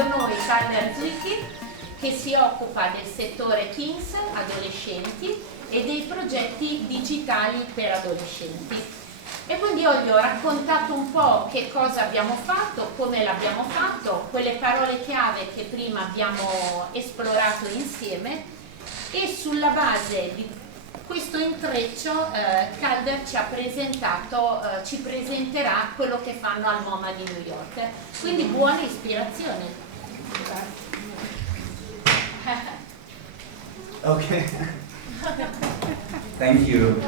con noi Calder Zwicky, che si occupa del settore teens, adolescenti e dei progetti digitali per adolescenti. E quindi io gli ho raccontato un po' che cosa abbiamo fatto, come l'abbiamo fatto, quelle parole chiave che prima abbiamo esplorato insieme, e sulla base di questo intreccio Calder ci presenterà quello che fanno al MoMA di New York. Quindi buone ispirazioni. Okay. Thank you.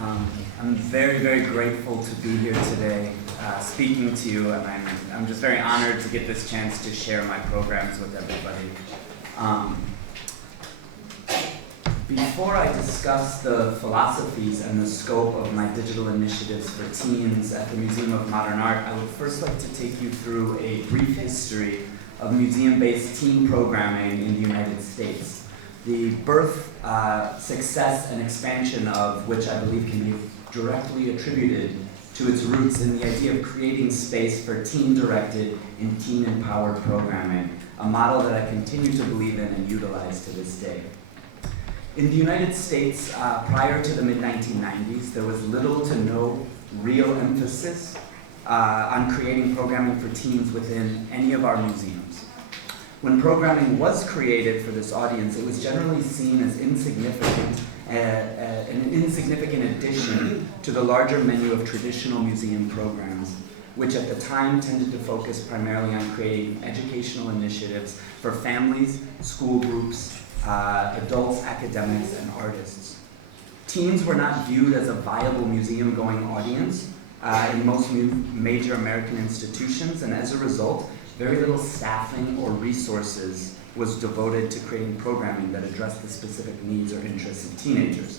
I'm very, very grateful to be here today speaking to you, and I'm just very honored to get this chance to share my programs with everybody. Before I discuss the philosophies and the scope of my digital initiatives for teens at the Museum of Modern Art, I would first like to take you through a brief history of museum-based teen programming in the United States. The birth, success, and expansion of which I believe can be directly attributed to its roots in the idea of creating space for teen-directed and teen-empowered programming, a model that I continue to believe in and utilize to this day. In the United States, prior to the mid-1990s, there was little to no real emphasis on creating programming for teens within any of our museums. When programming was created for this audience, it was generally seen as insignificant, an insignificant addition to the larger menu of traditional museum programs, which at the time tended to focus primarily on creating educational initiatives for families, school groups, adults, academics, and artists. Teens were not viewed as a viable museum-going audience in most major American institutions, and as a result, very little staffing or resources was devoted to creating programming that addressed the specific needs or interests of teenagers.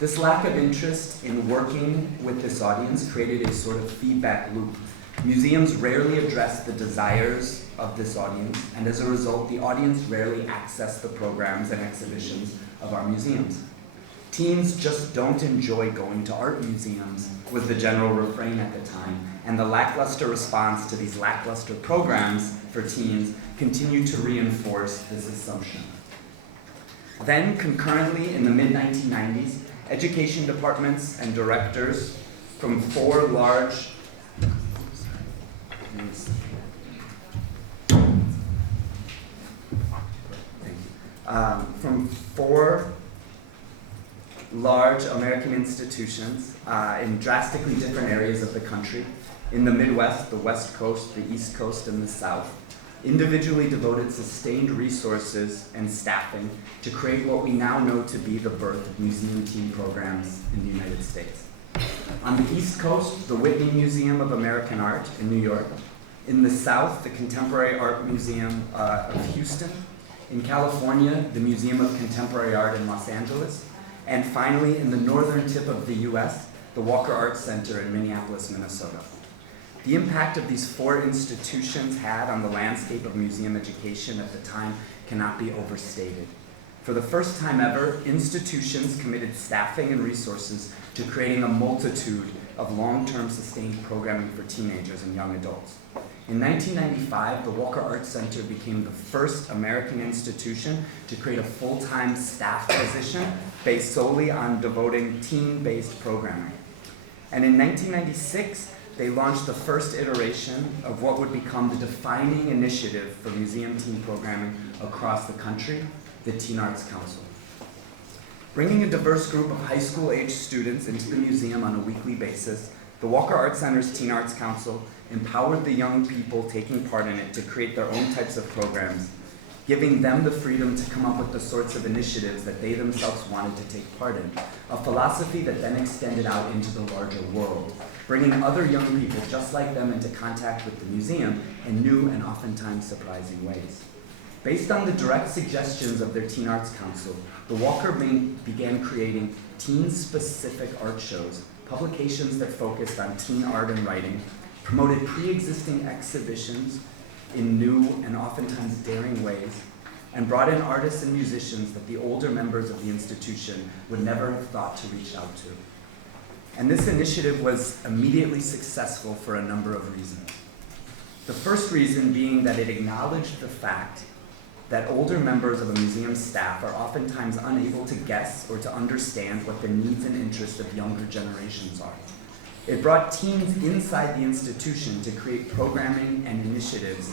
This lack of interest in working with this audience created a sort of feedback loop. Museums rarely address the desires of this audience, and as a result, the audience rarely accessed the programs and exhibitions of our museums. Teens just don't enjoy going to art museums, was the general refrain at the time, and the lackluster response to these lackluster programs for teens continued to reinforce this assumption. Then, concurrently, in the mid-1990s, education departments and directors from four large American institutions in drastically different areas of the country, in the Midwest, the West Coast, the East Coast, and the South, individually devoted sustained resources and staffing to create what we now know to be the birth of museum teen programs in the United States. On the East Coast, the Whitney Museum of American Art in New York. In the South, the Contemporary Art Museum of Houston. In California, the Museum of Contemporary Art in Los Angeles. And finally, in the northern tip of the US, the Walker Art Center in Minneapolis, Minnesota. The impact of these four institutions had on the landscape of museum education at the time cannot be overstated. For the first time ever, institutions committed staffing and resources to creating a multitude of long-term sustained programming for teenagers and young adults. In 1995, the Walker Art Center became the first American institution to create a full-time staff position based solely on devoting teen-based programming. And in 1996, they launched the first iteration of what would become the defining initiative for museum teen programming across the country, the Teen Arts Council. Bringing a diverse group of high school-age students into the museum on a weekly basis, the Walker Art Center's Teen Arts Council empowered the young people taking part in it to create their own types of programs, giving them the freedom to come up with the sorts of initiatives that they themselves wanted to take part in, a philosophy that then extended out into the larger world, bringing other young people just like them into contact with the museum in new and oftentimes surprising ways. Based on the direct suggestions of their Teen Arts Council, the Walker began creating teen-specific art shows, publications that focused on teen art and writing, promoted pre-existing exhibitions in new and oftentimes daring ways, and brought in artists and musicians that the older members of the institution would never have thought to reach out to. And this initiative was immediately successful for a number of reasons. The first reason being that it acknowledged the fact that older members of a museum staff are oftentimes unable to guess or to understand what the needs and interests of younger generations are. It brought teens inside the institution to create programming and initiatives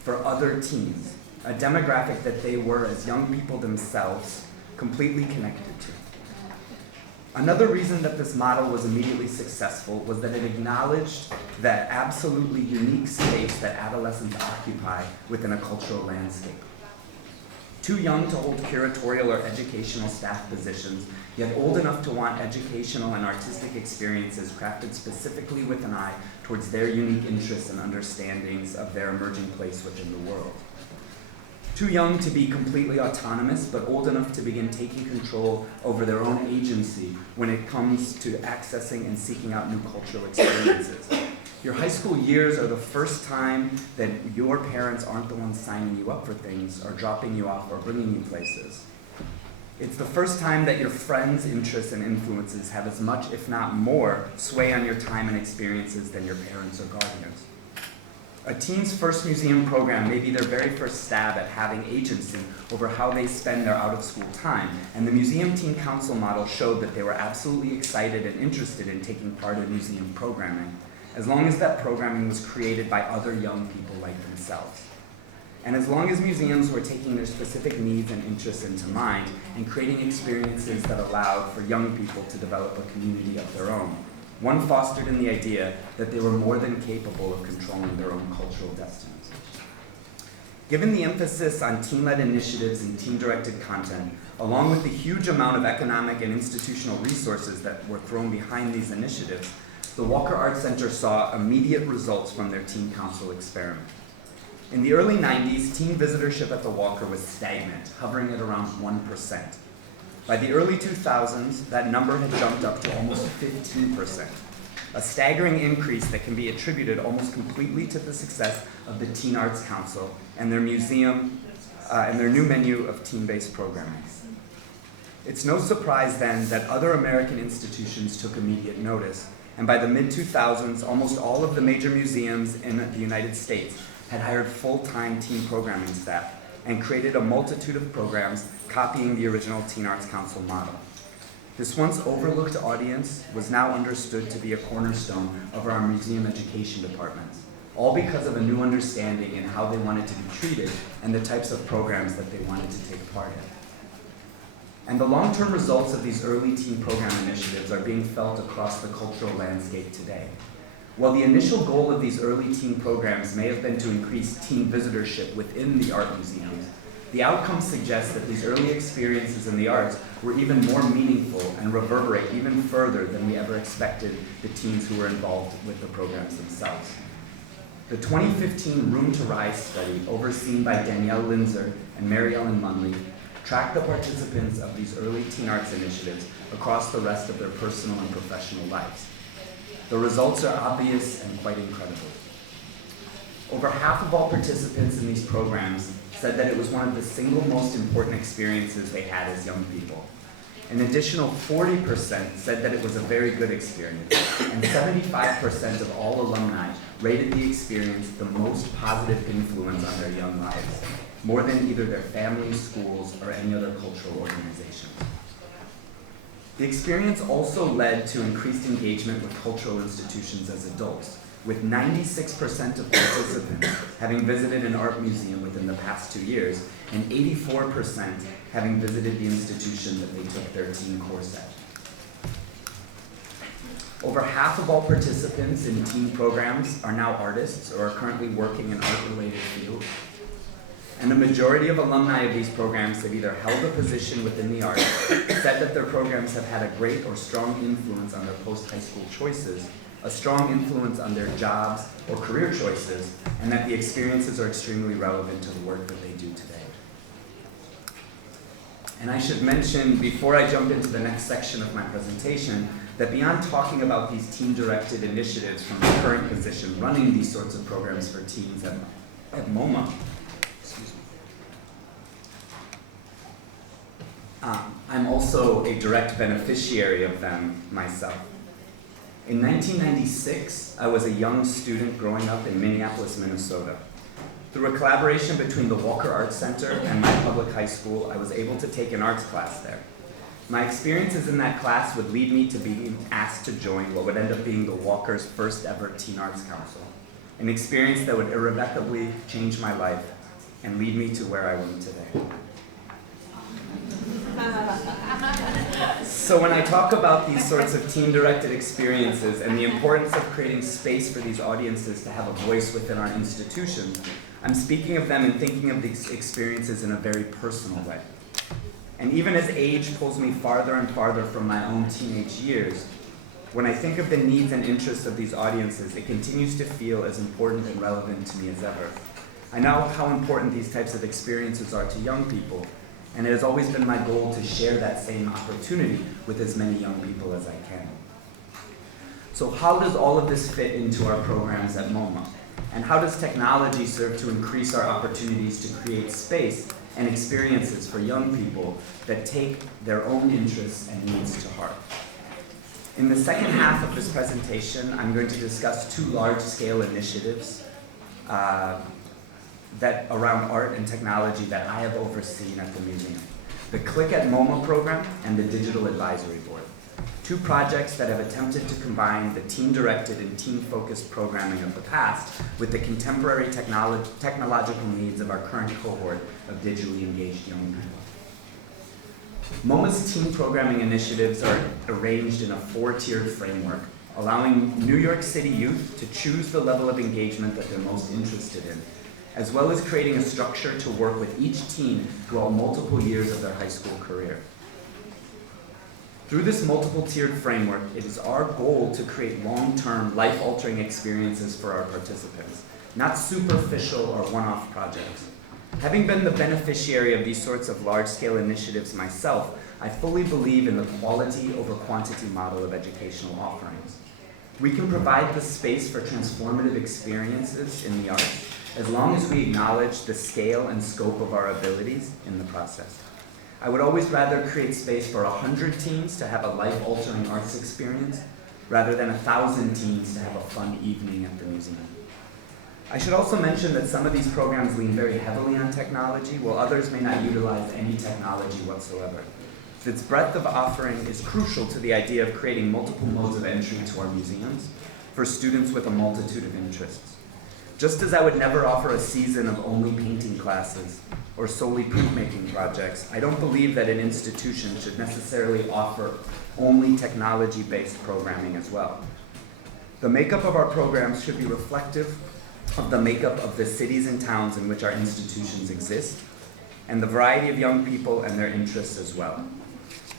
for other teens, a demographic that they were, as young people themselves, completely connected to. Another reason that this model was immediately successful was that it acknowledged that absolutely unique space that adolescents occupy within a cultural landscape. Too young to hold curatorial or educational staff positions, yet old enough to want educational and artistic experiences crafted specifically with an eye towards their unique interests and understandings of their emerging place within the world. Too young to be completely autonomous, but old enough to begin taking control over their own agency when it comes to accessing and seeking out new cultural experiences. Your high school years are the first time that your parents aren't the ones signing you up for things or dropping you off or bringing you places. It's the first time that your friends' interests and influences have as much, if not more, sway on your time and experiences than your parents or guardians. A teen's first museum program may be their very first stab at having agency over how they spend their out-of-school time, and the Museum Teen Council model showed that they were absolutely excited and interested in taking part in museum programming, as long as that programming was created by other young people like themselves. And as long as museums were taking their specific needs and interests into mind and creating experiences that allowed for young people to develop a community of their own, one fostered in the idea that they were more than capable of controlling their own cultural destinies. Given the emphasis on teen-led initiatives and teen-directed content, along with the huge amount of economic and institutional resources that were thrown behind these initiatives, the Walker Arts Center saw immediate results from their Teen Council experiment. In the early 90s, teen visitorship at the Walker was stagnant, hovering at around 1%. By the early 2000s, that number had jumped up to almost 15%, a staggering increase that can be attributed almost completely to the success of the Teen Arts Council and their museum and their new menu of teen-based programming. It's no surprise then that other American institutions took immediate notice, and by the mid-2000s, almost all of the major museums in the United States had hired full-time teen programming staff and created a multitude of programs copying the original Teen Arts Council model. This once overlooked audience was now understood to be a cornerstone of our museum education departments, all because of a new understanding in how they wanted to be treated and the types of programs that they wanted to take part in. And the long-term results of these early teen program initiatives are being felt across the cultural landscape today. While the initial goal of these early teen programs may have been to increase teen visitorship within the art museums, the outcomes suggest that these early experiences in the arts were even more meaningful and reverberate even further than we ever expected the teens who were involved with the programs themselves. The 2015 Room to Rise study, overseen by Danielle Linzer and Mary Ellen Munley, tracked the participants of these early teen arts initiatives across the rest of their personal and professional lives. The results are obvious and quite incredible. Over half of all participants in these programs said that it was one of the single most important experiences they had as young people. An additional 40% said that it was a very good experience, and 75% of all alumni rated the experience the most positive influence on their young lives, more than either their families, schools, or any other cultural organizations. The experience also led to increased engagement with cultural institutions as adults, with 96% of participants having visited an art museum within the past 2 years, and 84% having visited the institution that they took their teen course at. Over half of all participants in teen programs are now artists or are currently working in art-related fields. And the majority of alumni of these programs have either held a position within the arts, said that their programs have had a great or strong influence on their post-high school choices, a strong influence on their jobs or career choices, and that the experiences are extremely relevant to the work that they do today. And I should mention, before I jump into the next section of my presentation, that beyond talking about these teen-directed initiatives from the current position running these sorts of programs for teens at MoMA, I'm also a direct beneficiary of them myself. In 1996, I was a young student growing up in Minneapolis, Minnesota. Through a collaboration between the Walker Arts Center and my public high school, I was able to take an arts class there. My experiences in that class would lead me to being asked to join what would end up being the Walker's first ever Teen Arts Council, an experience that would irrevocably change my life and lead me to where I am today. So when I talk about these sorts of team-directed experiences and the importance of creating space for these audiences to have a voice within our institutions, I'm speaking of them and thinking of these experiences in a very personal way. And even as age pulls me farther and farther from my own teenage years, when I think of the needs and interests of these audiences, it continues to feel as important and relevant to me as ever. I know how important these types of experiences are to young people, and it has always been my goal to share that same opportunity with as many young people as I can. So how does all of this fit into our programs at MoMA? And how does technology serve to increase our opportunities to create space and experiences for young people that take their own interests and needs to heart? In the second half of this presentation, I'm going to discuss two large-scale initiatives that around art and technology that I have overseen at the museum. The Click at MoMA program and the Digital Advisory Board. Two projects that have attempted to combine the team-directed and team-focused programming of the past with the contemporary technological needs of our current cohort of digitally engaged young people. MoMA's team programming initiatives are arranged in a 4-tiered framework, allowing New York City youth to choose the level of engagement that they're most interested in, as well as creating a structure to work with each teen throughout multiple years of their high school career. Through this multiple-tiered framework, it is our goal to create long-term, life-altering experiences for our participants, not superficial or one-off projects. Having been the beneficiary of these sorts of large-scale initiatives myself, I fully believe in the quality over quantity model of educational offerings. We can provide the space for transformative experiences in the arts as long as we acknowledge the scale and scope of our abilities in the process. I would always rather create space for 100 teens to have a life-altering arts experience rather than 1,000 teens to have a fun evening at the museum. I should also mention that some of these programs lean very heavily on technology, while others may not utilize any technology whatsoever. Its breadth of offering is crucial to the idea of creating multiple modes of entry to our museums for students with a multitude of interests. Just as I would never offer a season of only painting classes or solely printmaking projects, I don't believe that an institution should necessarily offer only technology-based programming as well. The makeup of our programs should be reflective of the makeup of the cities and towns in which our institutions exist, and the variety of young people and their interests as well.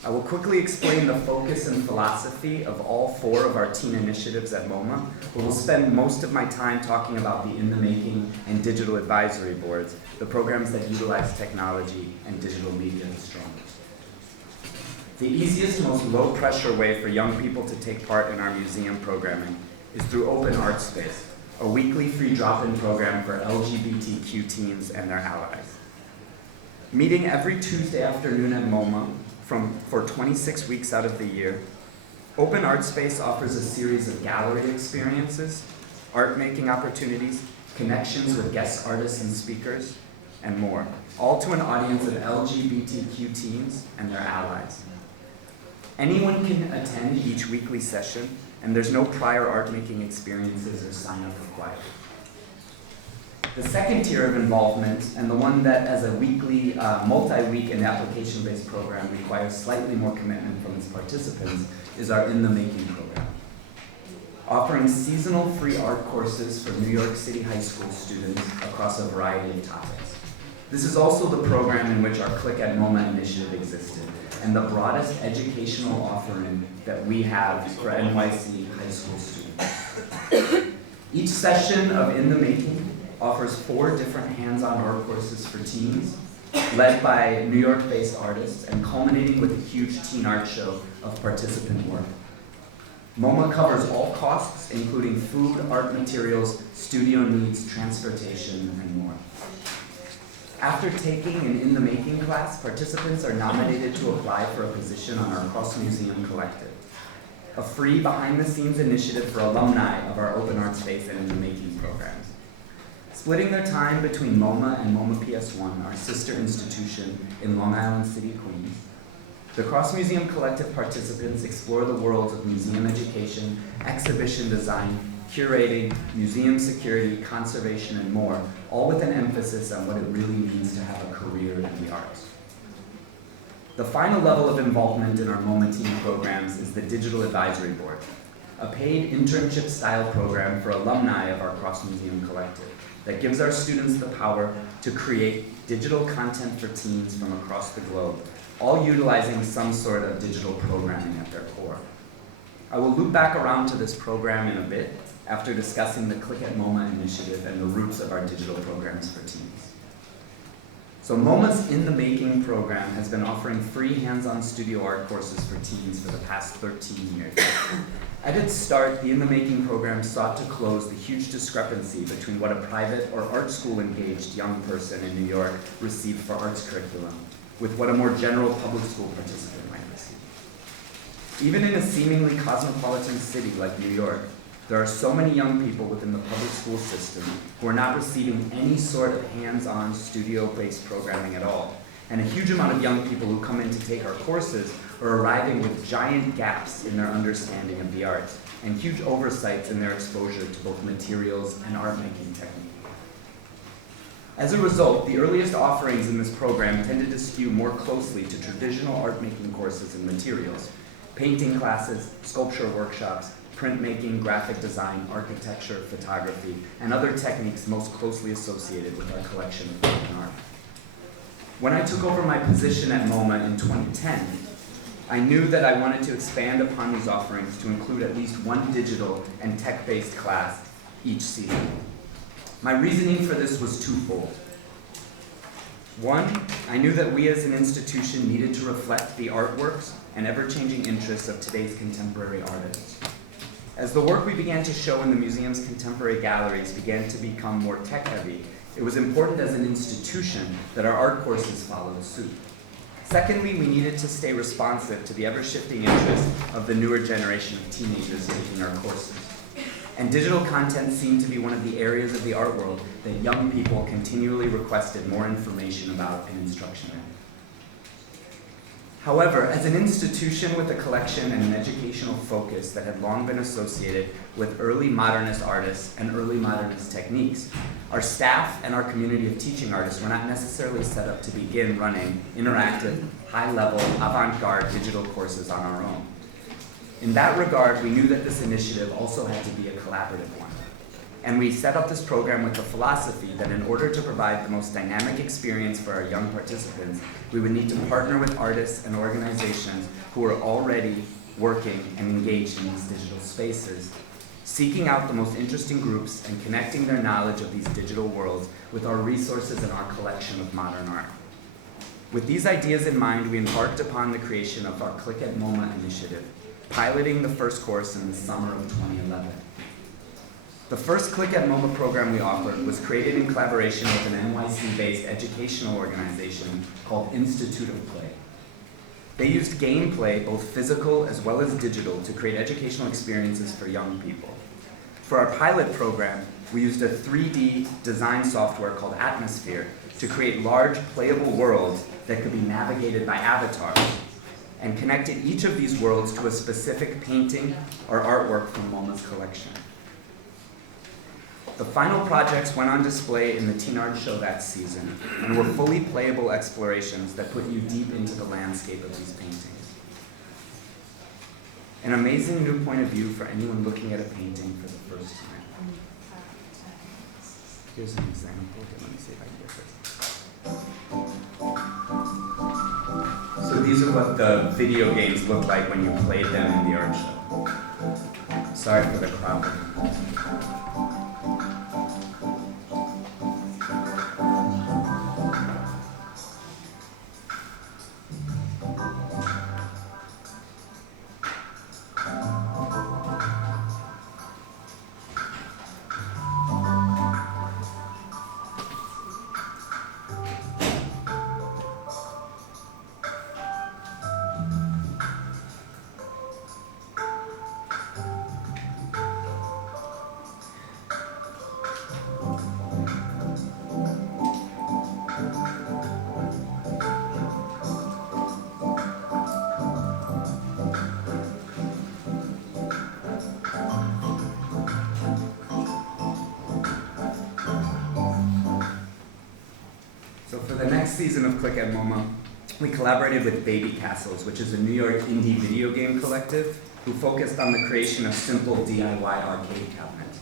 I will quickly explain the focus and philosophy of all 4 of our teen initiatives at MoMA, but will spend most of my time talking about the In the Making and Digital Advisory Boards, the programs that utilize technology and digital media the strongest. The easiest, most low-pressure way for young people to take part in our museum programming is through Open Art Space, a weekly free drop-in program for LGBTQ teens and their allies. Meeting every Tuesday afternoon at MoMA for 26 weeks out of the year, Open Art Space offers a series of gallery experiences, art-making opportunities, connections with guest artists and speakers, and more, all to an audience of LGBTQ teens and their allies. Anyone can attend each weekly session, and there's no prior art-making experiences or sign-up required. The second tier of involvement, and the one that as a weekly, multi-week and application-based program requires slightly more commitment from its participants, is our In the Making program, offering seasonal free art courses for New York City high school students across a variety of topics. This is also the program in which our Click at MoMA initiative existed, and the broadest educational offering that we have for NYC high school students. Each session of In the Making offers 4 different hands-on art courses for teens, led by New York-based artists, and culminating with a huge teen art show of participant work. MoMA covers all costs, including food, art materials, studio needs, transportation, and more. After taking an In the Making class, participants are nominated to apply for a position on our cross-museum collective. a free behind-the-scenes initiative for alumni of our Open Art Space and In the Making programs. Splitting their time between MoMA and MoMA PS1, our sister institution in Long Island City, Queens, the Cross Museum Collective participants explore the worlds of museum education, exhibition design, curating, museum security, conservation, and more, all with an emphasis on what it really means to have a career in the arts. The final level of involvement in our MoMA team programs is the Digital Advisory Board, a paid internship-style program for alumni of our Cross Museum Collective that gives our students the power to create digital content for teens from across the globe, all utilizing some sort of digital programming at their core. I will loop back around to this program in a bit after discussing the Click at MoMA initiative and the roots of our digital programs for teens. So MoMA's In the Making program has been offering free hands-on studio art courses for teens for the past 13 years. At its start, the In the Making program sought to close the huge discrepancy between what a private or art school engaged young person in New York received for arts curriculum with what a more general public school participant might receive. Even in a seemingly cosmopolitan city like New York, there are so many young people within the public school system who are not receiving any sort of hands-on studio-based programming at all. And a huge amount of young people who come in to take our courses are arriving with giant gaps in their understanding of the arts and huge oversights in their exposure to both materials and art-making technique. As a result, the earliest offerings in this program tended to skew more closely to traditional art-making courses and materials, painting classes, sculpture workshops, printmaking, graphic design, architecture, photography, and other techniques most closely associated with our collection of fine art. When I took over my position at MoMA in 2010, I knew that I wanted to expand upon these offerings to include at least one digital and tech-based class each season. My reasoning for this was twofold. One, I knew that we as an institution needed to reflect the artworks and ever-changing interests of today's contemporary artists. As the work we began to show in the museum's contemporary galleries began to become more tech-heavy, it was important as an institution that our art courses followed suit. Secondly, we needed to stay responsive to the ever-shifting interests of the newer generation of teenagers taking our courses. And digital content seemed to be one of the areas of the art world that young people continually requested more information about and instruction in. However, as an institution with a collection and an educational focus that had long been associated with early modernist artists and early modernist techniques, our staff and our community of teaching artists were not necessarily set up to begin running interactive, high-level, avant-garde digital courses on our own. In that regard, we knew that this initiative also had to be a collaborative one. And we set up this program with the philosophy that in order to provide the most dynamic experience for our young participants, we would need to partner with artists and organizations who are already working and engaged in these digital spaces, seeking out the most interesting groups and connecting their knowledge of these digital worlds with our resources and our collection of modern art. With these ideas in mind, we embarked upon the creation of our Click at MoMA initiative, piloting the first course in the summer of 2011. The first Click at MoMA program we offered was created in collaboration with an NYC-based educational organization called Institute of Play. They used gameplay, both physical as well as digital, to create educational experiences for young people. For our pilot program, we used a 3D design software called Atmosphere to create large, playable worlds that could be navigated by avatars, and connected each of these worlds to a specific painting or artwork from MoMA's collection. The final projects went on display in the Teen Art Show that season and were fully playable explorations that put you deep into the landscape of these paintings. An amazing new point of view for anyone looking at a painting for the first time. Here's an example. Okay, let me see if I can get this. So these are what the video games looked like when you played them in the art show. Sorry for the crowd. So for the next season of Click at MoMA, we collaborated with Baby Castles, which is a New York indie video game collective who focused on the creation of simple DIY arcade cabinets.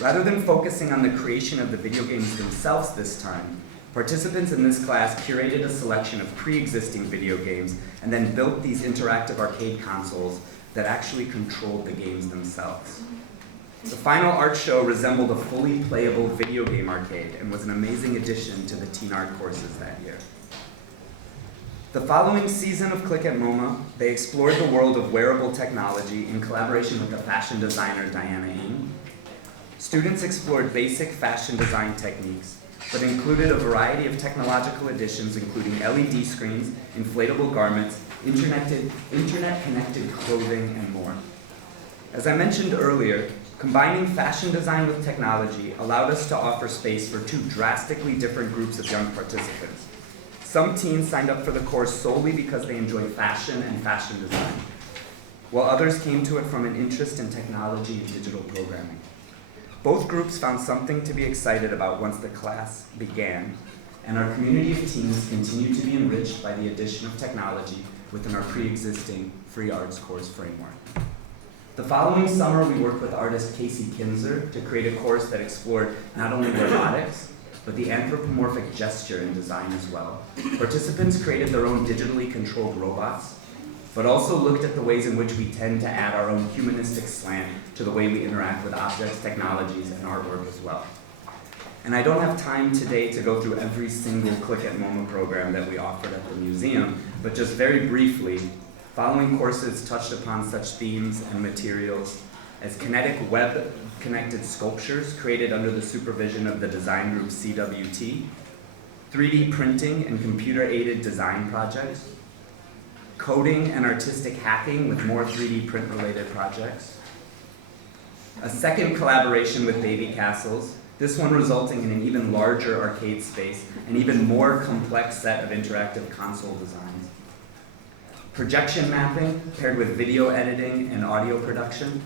Rather than focusing on the creation of the video games themselves this time, participants in this class curated a selection of pre-existing video games and then built these interactive arcade consoles that actually controlled the games themselves. The final art show resembled a fully playable video game arcade and was an amazing addition to the teen art courses that year. The following season of Click at MoMA, they explored the world of wearable technology in collaboration with the fashion designer Diana Ng. Students explored basic fashion design techniques, but included a variety of technological additions including LED screens, inflatable garments, internet-connected clothing, and more. As I mentioned earlier, combining fashion design with technology allowed us to offer space for two drastically different groups of young participants. Some teens signed up for the course solely because they enjoy fashion and fashion design, while others came to it from an interest in technology and digital programming. Both groups found something to be excited about once the class began, and our community of teens continued to be enriched by the addition of technology within our pre-existing free arts course framework. The following summer, we worked with artist Casey Kinzer to create a course that explored not only robotics, but the anthropomorphic gesture in design as well. Participants created their own digitally controlled robots, but also looked at the ways in which we tend to add our own humanistic slant to the way we interact with objects, technologies, and artwork as well. And I don't have time today to go through every single Click at MoMA program that we offered at the museum, but just very briefly, following courses touched upon such themes and materials as kinetic web-connected sculptures created under the supervision of the design group CWT, 3D printing and computer-aided design projects, coding and artistic hacking with more 3D print-related projects, a second collaboration with Baby Castles, this one resulting in an even larger arcade space, an even more complex set of interactive console designs, projection mapping paired with video editing and audio production,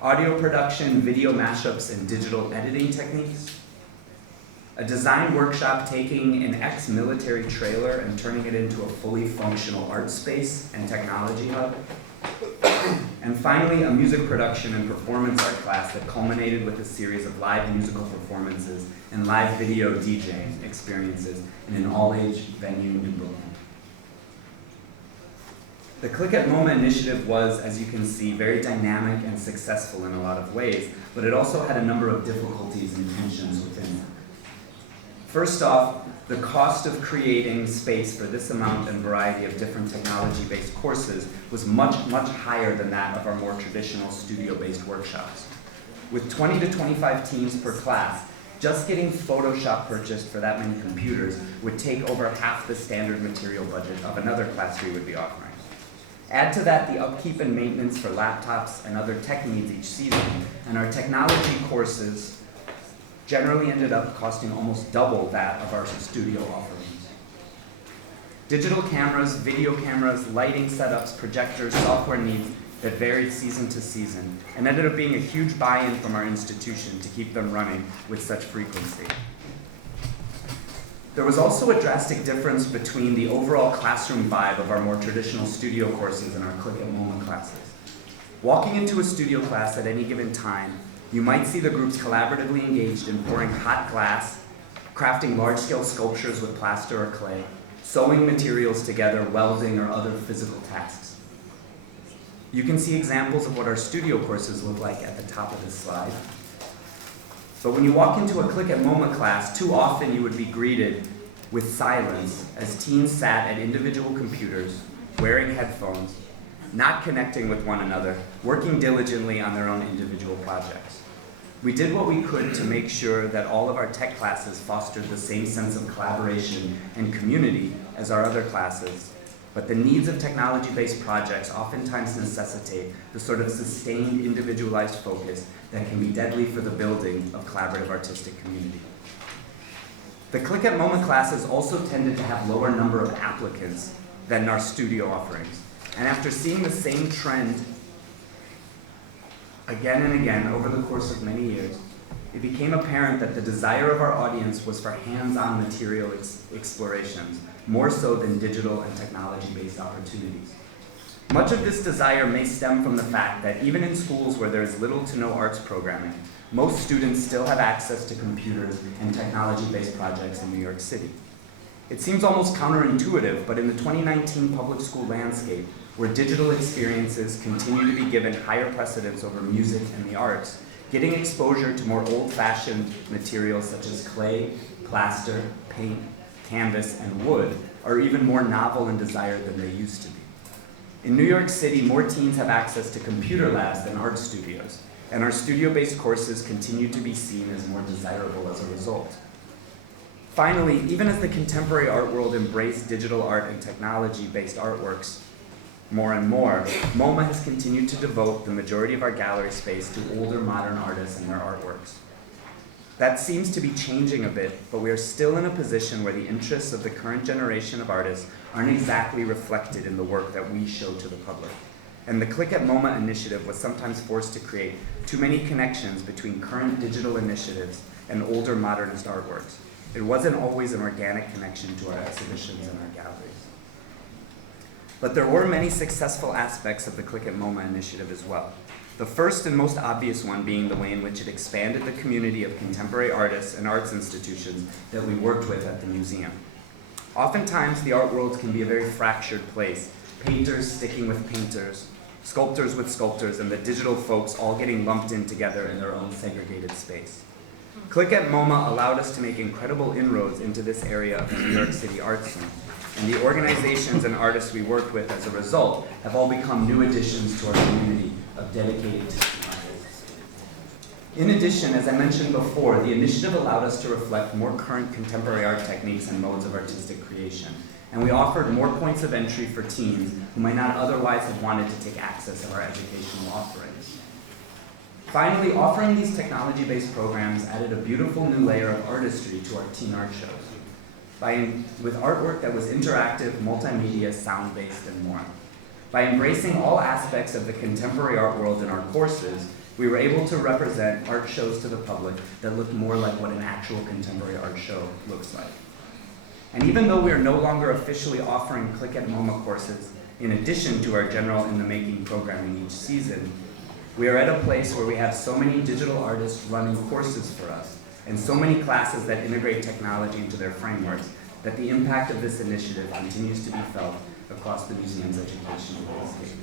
video mashups, and digital editing techniques, a design workshop taking an ex-military trailer and turning it into a fully functional art space and technology hub, and finally a music production and performance art class that culminated with a series of live musical performances and live video DJing experiences in an all-age venue in Brooklyn. The Click at MoMA initiative was, as you can see, very dynamic and successful in a lot of ways, but it also had a number of difficulties and tensions within it. First off, the cost of creating space for this amount and variety of different technology-based courses was much, much higher than that of our more traditional studio-based workshops. With 20 to 25 teams per class, just getting Photoshop purchased for that many computers would take over half the standard material budget of another class we would be offering. Add to that the upkeep and maintenance for laptops and other tech needs each season, and our technology courses generally ended up costing almost double that of our studio offerings. Digital cameras, video cameras, lighting setups, projectors, software needs that varied season to season, and ended up being a huge buy-in from our institution to keep them running with such frequency. There was also a drastic difference between the overall classroom vibe of our more traditional studio courses and our Click at MoMA classes. Walking into a studio class at any given time, you might see the groups collaboratively engaged in pouring hot glass, crafting large-scale sculptures with plaster or clay, sewing materials together, welding, or other physical tasks. You can see examples of what our studio courses look like at the top of this slide. But when you walk into a Click at MoMA class, too often you would be greeted with silence as teens sat at individual computers, wearing headphones, not connecting with one another, working diligently on their own individual projects. We did what we could to make sure that all of our tech classes fostered the same sense of collaboration and community as our other classes, but the needs of technology-based projects oftentimes necessitate the sort of sustained, individualized focus that can be deadly for the building of collaborative artistic community. The Click at MoMA classes also tended to have lower number of applicants than our studio offerings. And after seeing the same trend again and again over the course of many years, it became apparent that the desire of our audience was for hands-on material explorations, more so than digital and technology-based opportunities. Much of this desire may stem from the fact that even in schools where there is little to no arts programming, most students still have access to computers and technology-based projects in New York City. It seems almost counterintuitive, but in the 2019 public school landscape, where digital experiences continue to be given higher precedence over music and the arts, getting exposure to more old-fashioned materials such as clay, plaster, paint, canvas, and wood are even more novel and desired than they used to be. In New York City, more teens have access to computer labs than art studios, and our studio-based courses continue to be seen as more desirable as a result. Finally, even as the contemporary art world embraced digital art and technology-based artworks more and more, MoMA has continued to devote the majority of our gallery space to older modern artists and their artworks. That seems to be changing a bit, but we are still in a position where the interests of the current generation of artists aren't exactly reflected in the work that we show to the public. And the Click at MoMA initiative was sometimes forced to create too many connections between current digital initiatives and older modernist artworks. It wasn't always an organic connection to our exhibitions and our galleries. But there were many successful aspects of the Click at MoMA initiative as well. The first and most obvious one being the way in which it expanded the community of contemporary artists and arts institutions that we worked with at the museum. Oftentimes, the art world can be a very fractured place, painters sticking with painters, sculptors with sculptors, and the digital folks all getting lumped in together in their own segregated space. Click at MoMA allowed us to make incredible inroads into this area of the New York City art scene, and the organizations and artists we worked with as a result have all become new additions to our community of dedicated teaching artists. In addition, as I mentioned before, the initiative allowed us to reflect more current contemporary art techniques and modes of artistic creation, and we offered more points of entry for teens who might not otherwise have wanted to take access of our educational offerings. Finally, offering these technology-based programs added a beautiful new layer of artistry to our teen art shows, with artwork that was interactive, multimedia, sound-based, and more. By embracing all aspects of the contemporary art world in our courses, we were able to represent art shows to the public that looked more like what an actual contemporary art show looks like. And even though we are no longer officially offering Click at MoMA courses, in addition to our general in the making programming each season, we are at a place where we have so many digital artists running courses for us, and so many classes that integrate technology into their frameworks, that the impact of this initiative continues to be felt across the museum's educational landscape.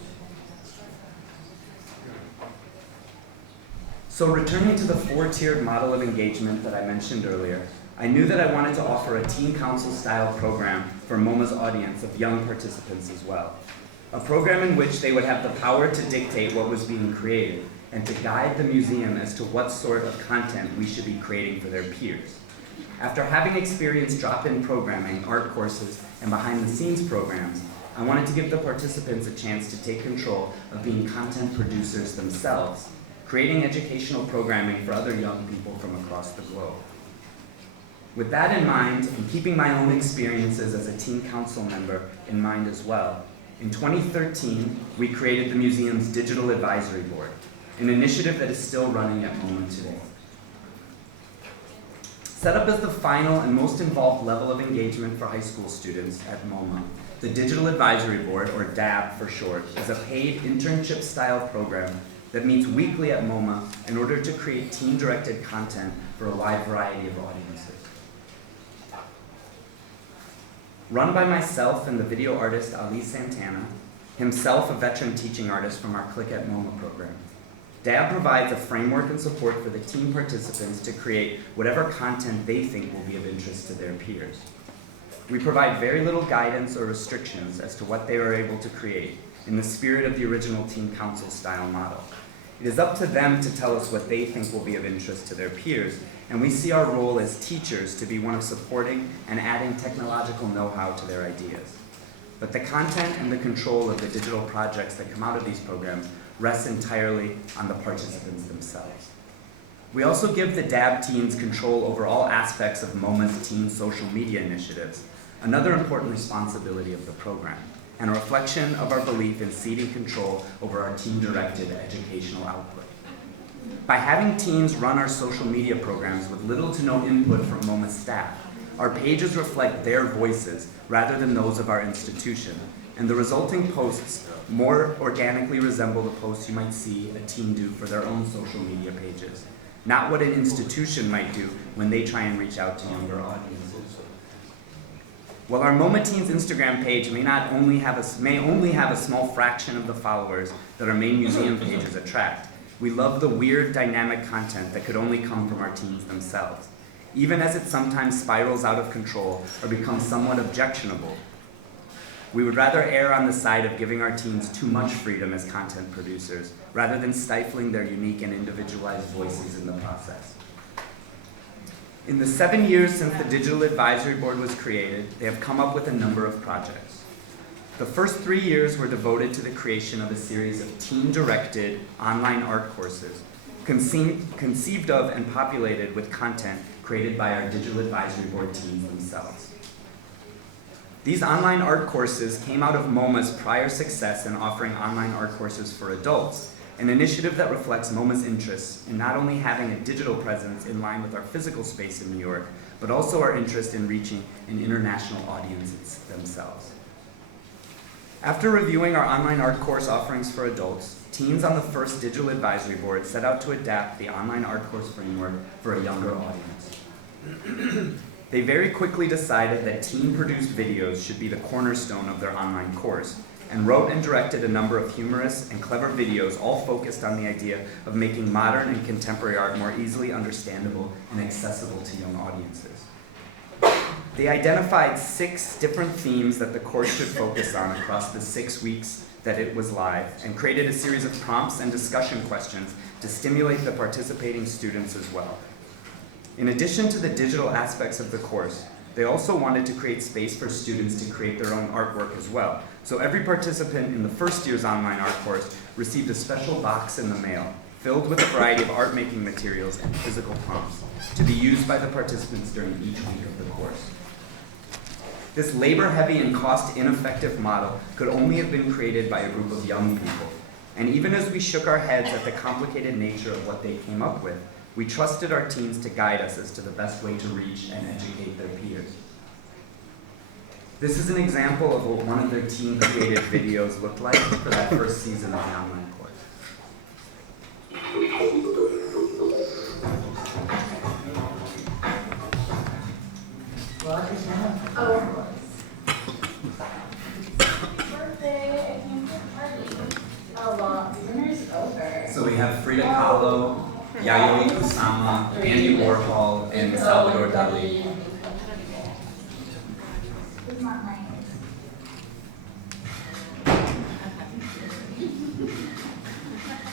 So returning to the four-tiered model of engagement that I mentioned earlier, I knew that I wanted to offer a teen council-style program for MoMA's audience of young participants as well. A program in which they would have the power to dictate what was being created and to guide the museum as to what sort of content we should be creating for their peers. After having experienced drop-in programming, art courses, and behind-the-scenes programs, I wanted to give the participants a chance to take control of being content producers themselves, creating educational programming for other young people from across the globe. With that in mind, and keeping my own experiences as a teen council member in mind as well, in 2013, we created the museum's Digital Advisory Board, an initiative that is still running at MoMA today. Set up as the final and most involved level of engagement for high school students at MoMA, the Digital Advisory Board, or DAB for short, is a paid internship-style program that meets weekly at MoMA in order to create teen-directed content for a wide variety of audiences. Run by myself and the video artist Ali Santana, himself a veteran teaching artist from our Click at MoMA program, DAB provides a framework and support for the teen participants to create whatever content they think will be of interest to their peers. We provide very little guidance or restrictions as to what they are able to create in the spirit of the original teen council style model. It is up to them to tell us what they think will be of interest to their peers, and we see our role as teachers to be one of supporting and adding technological know-how to their ideas. But the content and the control of the digital projects that come out of these programs rests entirely on the participants themselves. We also give the DAB teens control over all aspects of MoMA's teen social media initiatives, another important responsibility of the program, and a reflection of our belief in ceding control over our teen-directed educational output. By having teens run our social media programs with little to no input from MoMA staff, our pages reflect their voices rather than those of our institution, and the resulting posts more organically resemble the posts you might see a teen do for their own social media pages, not what an institution might do when they try and reach out to younger audiences. While our MoMA Teens Instagram page may only have a small fraction of the followers that our main museum pages attract, we love the weird, dynamic content that could only come from our teens themselves, even as it sometimes spirals out of control or becomes somewhat objectionable. We would rather err on the side of giving our teens too much freedom as content producers, rather than stifling their unique and individualized voices in the process. In the 7 years since the Digital Advisory Board was created, they have come up with a number of projects. The first 3 years were devoted to the creation of a series of teen-directed online art courses, conceived of and populated with content created by our Digital Advisory Board teams themselves. These online art courses came out of MoMA's prior success in offering online art courses for adults, an initiative that reflects MoMA's interests in not only having a digital presence in line with our physical space in New York, but also our interest in reaching an international audience themselves. After reviewing our online art course offerings for adults, teens on the first Digital Advisory Board set out to adapt the online art course framework for a younger audience. They very quickly decided that teen-produced videos should be the cornerstone of their online course, and wrote and directed a number of humorous and clever videos all focused on the idea of making modern and contemporary art more easily understandable and accessible to young audiences. They identified 6 different themes that the course should focus on across the 6 weeks that it was live, and created a series of prompts and discussion questions to stimulate the participating students as well. In addition to the digital aspects of the course, they also wanted to create space for students to create their own artwork as well. So every participant in the first year's online art course received a special box in the mail, filled with a variety of art making materials and physical prompts, to be used by the participants during each week of the course. This labor-heavy and cost-ineffective model could only have been created by a group of young people. And even as we shook our heads at the complicated nature of what they came up with, we trusted our teens to guide us as to the best way to reach and educate their peers. This is an example of what one of their teen-created videos looked like for that first season of the online course. Birthday, I came to a party. Oh, well, dinner's over. So we have Frida Kahlo, Yayoi Kusama, Andy Warhol, and Salvador Dali. It's not nice.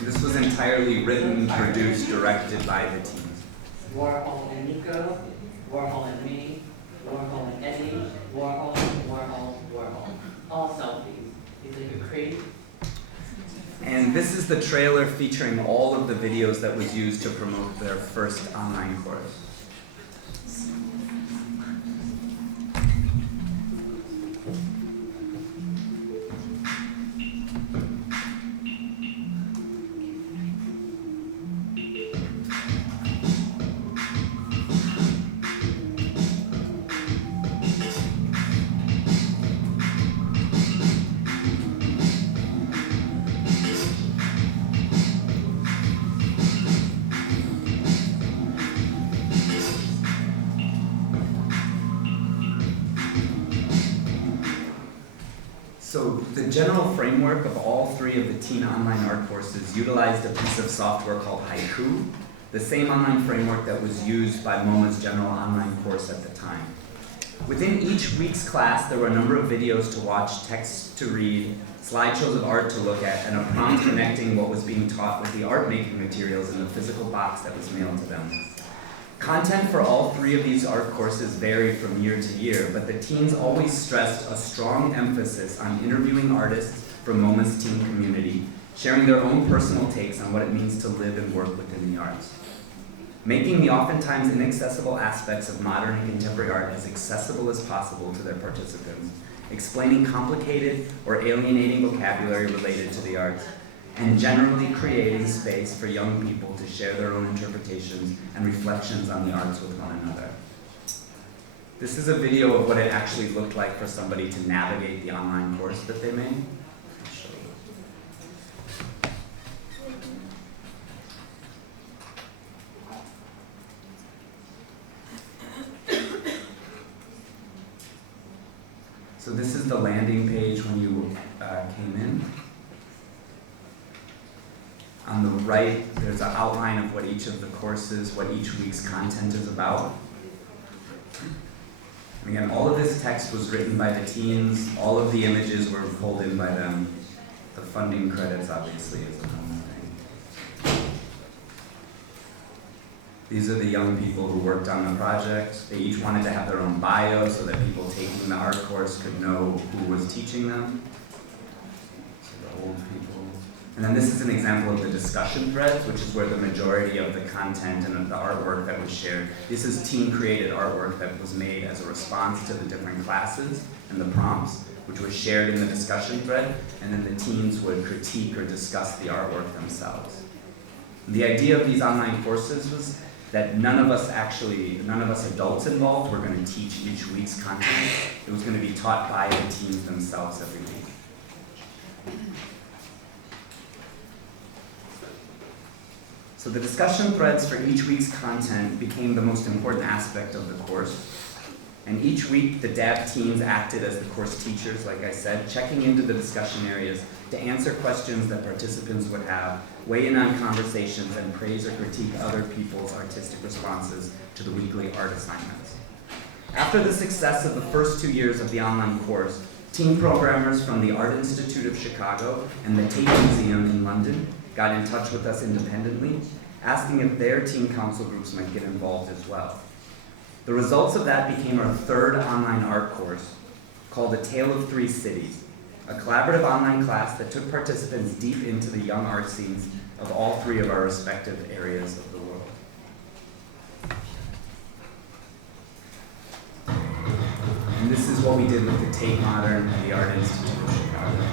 This was entirely written, produced, directed by the teams. Warhol and Nico, Warhol and me, Warhol and Eddie, Warhol, Warhol, Warhol. All selfies. You think you're crazy? And this is the trailer featuring all of the videos that was used to promote their first online course. So the general framework of all 3 of the teen online art courses utilized a piece of software called Haiku, the same online framework that was used by MoMA's general online course at the time. Within each week's class, there were a number of videos to watch, text to read, slideshows of art to look at, and a prompt connecting what was being taught with the art-making materials in the physical box that was mailed to them. Content for all 3 of these art courses varied from year to year, but the teens always stressed a strong emphasis on interviewing artists from MoMA's teen community, sharing their own personal takes on what it means to live and work within the arts. Making the oftentimes inaccessible aspects of modern and contemporary art as accessible as possible to their participants, explaining complicated or alienating vocabulary related to the arts, and generally creating space for young people to share their own interpretations and reflections on the arts with one another. This is a video of what it actually looked like for somebody to navigate the online course that they made. I'll show you. So this is the landing page when you came in. On the right, there's an outline of what each of the courses, what each week's content is about. And again, all of this text was written by the teens. All of the images were pulled in by them. The funding credits, obviously, is a common thing. These are the young people who worked on the project. They each wanted to have their own bio so that people taking the art course could know who was teaching them. So the old people. And then this is an example of the discussion threads, which is where the majority of the content and the artwork that was shared. This is team-created artwork that was made as a response to the different classes and the prompts, which was shared in the discussion thread, and then the teams would critique or discuss the artwork themselves. The idea of these online courses was that none of us adults involved were going to teach each week's content. It was going to be taught by the teams themselves every week. So the discussion threads for each week's content became the most important aspect of the course. And each week, the DAB teams acted as the course teachers, like I said, checking into the discussion areas to answer questions that participants would have, weigh in on conversations, and praise or critique other people's artistic responses to the weekly art assignments. After the success of the first 2 years of the online course, team programmers from the Art Institute of Chicago and the Tate Museum in London got in touch with us independently, asking if their teen council groups might get involved as well. The results of that became our third online art course, called A Tale of Three Cities, a collaborative online class that took participants deep into the young art scenes of all three of our respective areas of the world. And this is what we did with the Tate Modern and the Art Institute of Chicago.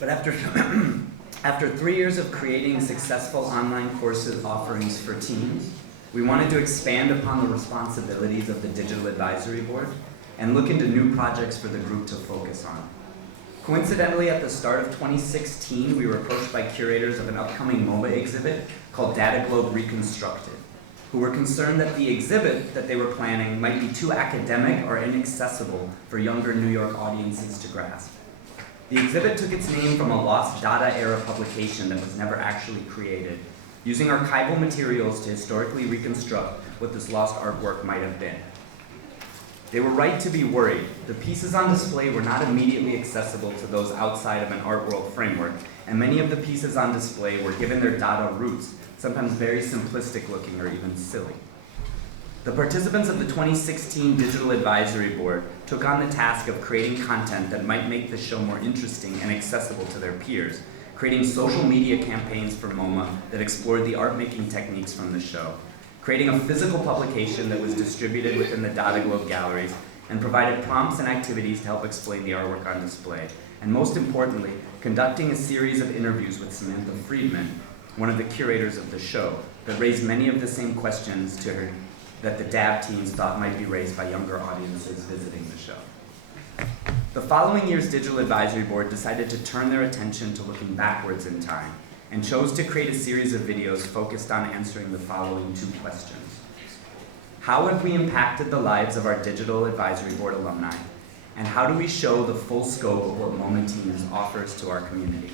But after 3 years of creating successful online courses offerings for teens, we wanted to expand upon the responsibilities of the Digital Advisory Board and look into new projects for the group to focus on. Coincidentally, at the start of 2016, we were approached by curators of an upcoming MoMA exhibit called Data Globe Reconstructed, who were concerned that the exhibit that they were planning might be too academic or inaccessible for younger New York audiences to grasp. The exhibit took its name from a lost Dada-era publication that was never actually created, using archival materials to historically reconstruct what this lost artwork might have been. They were right to be worried. The pieces on display were not immediately accessible to those outside of an art world framework, and many of the pieces on display were given their Dada roots, sometimes very simplistic looking or even silly. The participants of the 2016 Digital Advisory Board took on the task of creating content that might make the show more interesting and accessible to their peers, creating social media campaigns for MoMA that explored the art-making techniques from the show, creating a physical publication that was distributed within the Dada Globe galleries, and provided prompts and activities to help explain the artwork on display, and most importantly, conducting a series of interviews with Samantha Friedman, one of the curators of the show, that raised many of the same questions to her that the DAB teams thought might be raised by younger audiences visiting the show. The following year's Digital Advisory Board decided to turn their attention to looking backwards in time and chose to create a series of videos focused on answering the following two questions. How have we impacted the lives of our Digital Advisory Board alumni? And how do we show the full scope of what MoMA Teams offers to our community?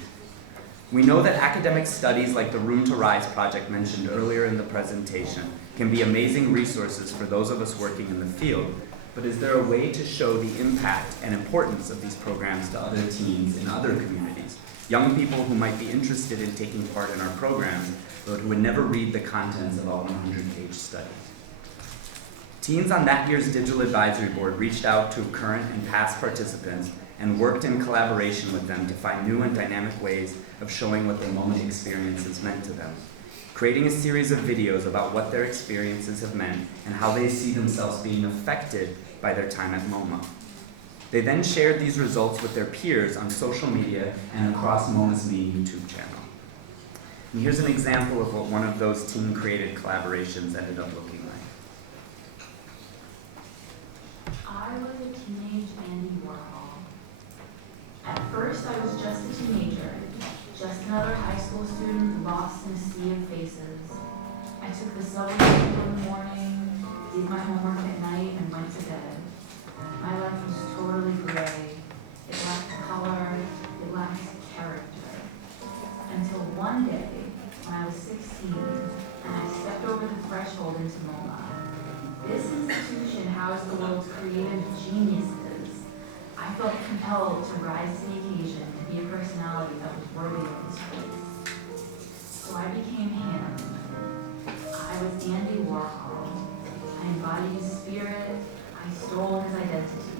We know that academic studies like the Room to Rise project mentioned earlier in the presentation can be amazing resources for those of us working in the field, but is there a way to show the impact and importance of these programs to other teens in other communities? Young people who might be interested in taking part in our programs, but who would never read the contents of a 100-page study. Teens on that year's Digital Advisory Board reached out to current and past participants and worked in collaboration with them to find new and dynamic ways of showing what their MoMA experiences meant to them, creating a series of videos about what their experiences have meant and how they see themselves being affected by their time at MoMA. They then shared these results with their peers on social media and across MoMA's main YouTube channel. And here's an example of what one of those team-created collaborations ended up looking like. I was a teenage Andy Warhol. At first, I was just a teenager, just another high school student lost in a sea of faces. I took the subway in the morning, did my homework at night, and went to bed. My life was totally gray. It lacked color, it lacked character. Until one day, when I was 16, and I stepped over the threshold into MoMA. This institution housed the world's creative geniuses. I felt compelled to rise to the occasion and be a personality that was worthy of this place. So I became him. I was Andy Warhol. I embodied his spirit. I stole his identity.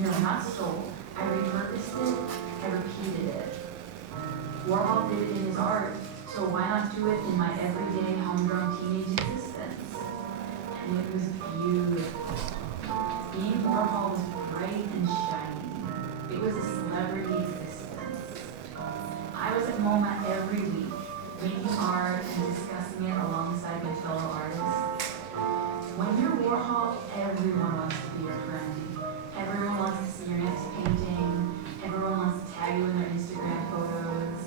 No, not stole. I repurposed it. I repeated it. Warhol did it in his art, so why not do it in my everyday homegrown teenage existence? And it was beautiful. Being Warhol was bright and shiny. It was a celebrity existence. I was at MoMA every week, making art and discussing it alongside my fellow artists. When you're Warhol, everyone wants to be your friend. Everyone wants to see your next painting. Everyone wants to tag you in their Instagram photos.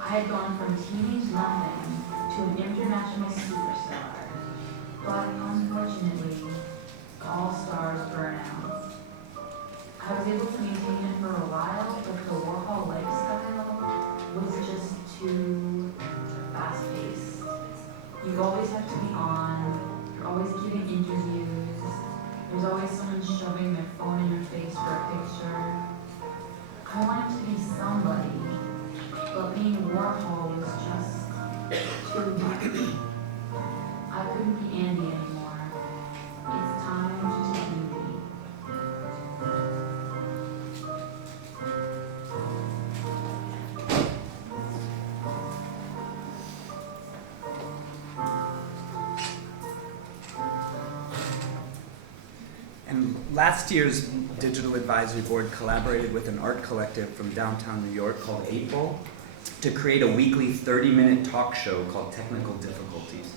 I had gone from teenage nothing to an international superstar. But unfortunately, all stars burn out. I was able to maintain it for a while, but the Warhol lifestyle was just too fast-paced. You always have to be on, you're always giving interviews, there's always someone shoving their phone in your face for a picture. I wanted to be somebody, but being Warhol was just too much. I couldn't be Andy anymore. It's time to be me. And last year's Digital Advisory Board collaborated with an art collective from downtown New York called 8 Ball to create a weekly 30-minute talk show called Technical Difficulties.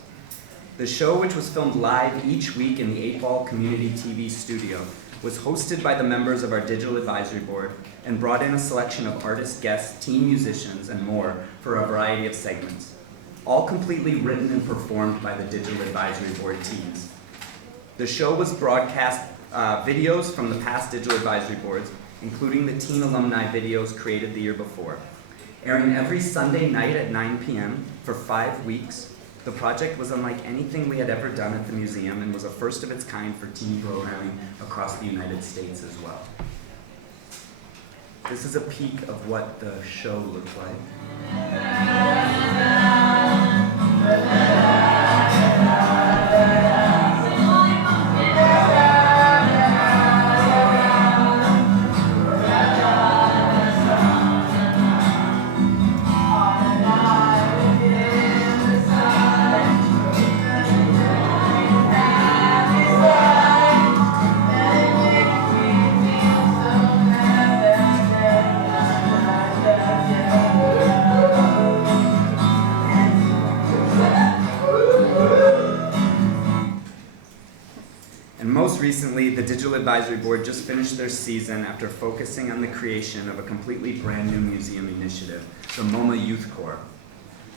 The show, which was filmed live each week in the 8 Ball Community TV studio, was hosted by the members of our Digital Advisory Board and brought in a selection of artist guests, team musicians, and more for a variety of segments, all completely written and performed by the Digital Advisory Board teams. The show was broadcast videos from the past Digital Advisory Boards, including the teen alumni videos created the year before. Airing every Sunday night at 9 p.m. for 5 weeks, the project was unlike anything we had ever done at the museum and was a first of its kind for teen programming across the United States as well. This is a peek of what the show looked like. Most recently, the Digital Advisory Board just finished their season after focusing on the creation of a completely brand new museum initiative, the MoMA Youth Corps.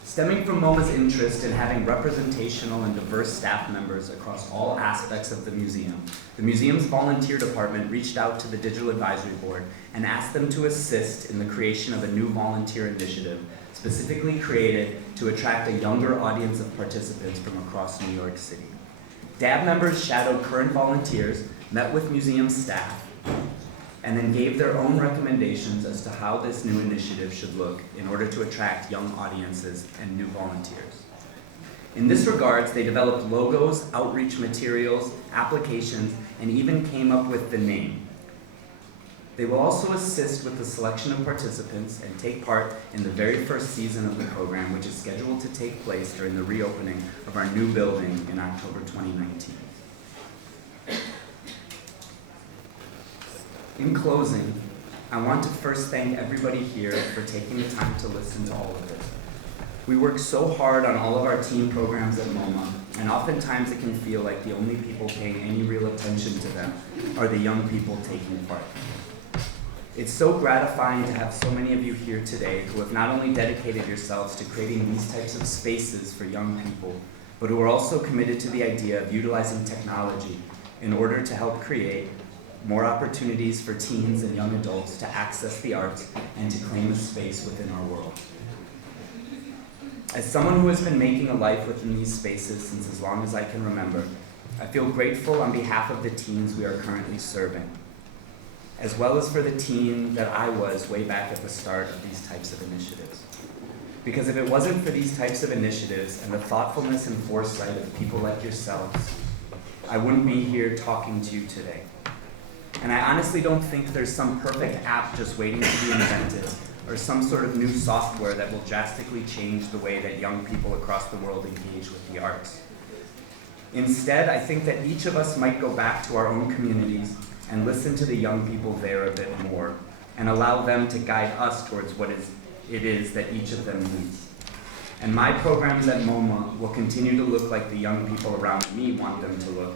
Stemming from MoMA's interest in having representational and diverse staff members across all aspects of the museum's volunteer department reached out to the Digital Advisory Board and asked them to assist in the creation of a new volunteer initiative specifically created to attract a younger audience of participants from across New York City. DAB members shadowed current volunteers, met with museum staff, and then gave their own recommendations as to how this new initiative should look in order to attract young audiences and new volunteers. In this regards, they developed logos, outreach materials, applications, and even came up with the name. They will also assist with the selection of participants and take part in the very first season of the program, which is scheduled to take place during the reopening of our new building in October 2019. In closing, I want to first thank everybody here for taking the time to listen to all of this. We work so hard on all of our team programs at MoMA, and oftentimes it can feel like the only people paying any real attention to them are the young people taking part. It's so gratifying to have so many of you here today who have not only dedicated yourselves to creating these types of spaces for young people, but who are also committed to the idea of utilizing technology in order to help create more opportunities for teens and young adults to access the arts and to claim a space within our world. As someone who has been making a life within these spaces since as long as I can remember, I feel grateful on behalf of the teens we are currently serving, as well as for the teen that I was way back at the start of these types of initiatives. Because if it wasn't for these types of initiatives and the thoughtfulness and foresight of people like yourselves, I wouldn't be here talking to you today. And I honestly don't think there's some perfect app just waiting to be invented, or some sort of new software that will drastically change the way that young people across the world engage with the arts. Instead, I think that each of us might go back to our own communities and listen to the young people there a bit more, and allow them to guide us towards what it is that each of them needs. And my programs at MoMA will continue to look like the young people around me want them to look,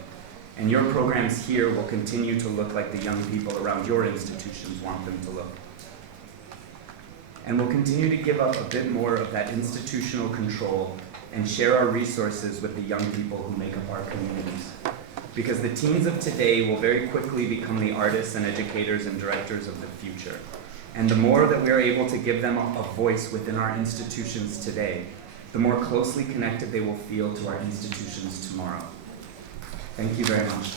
and your programs here will continue to look like the young people around your institutions want them to look. And we'll continue to give up a bit more of that institutional control and share our resources with the young people who make up our communities. Because the teens of today will very quickly become the artists and educators and directors of the future. And the more that we are able to give them a voice within our institutions today, the more closely connected they will feel to our institutions tomorrow. Thank you very much.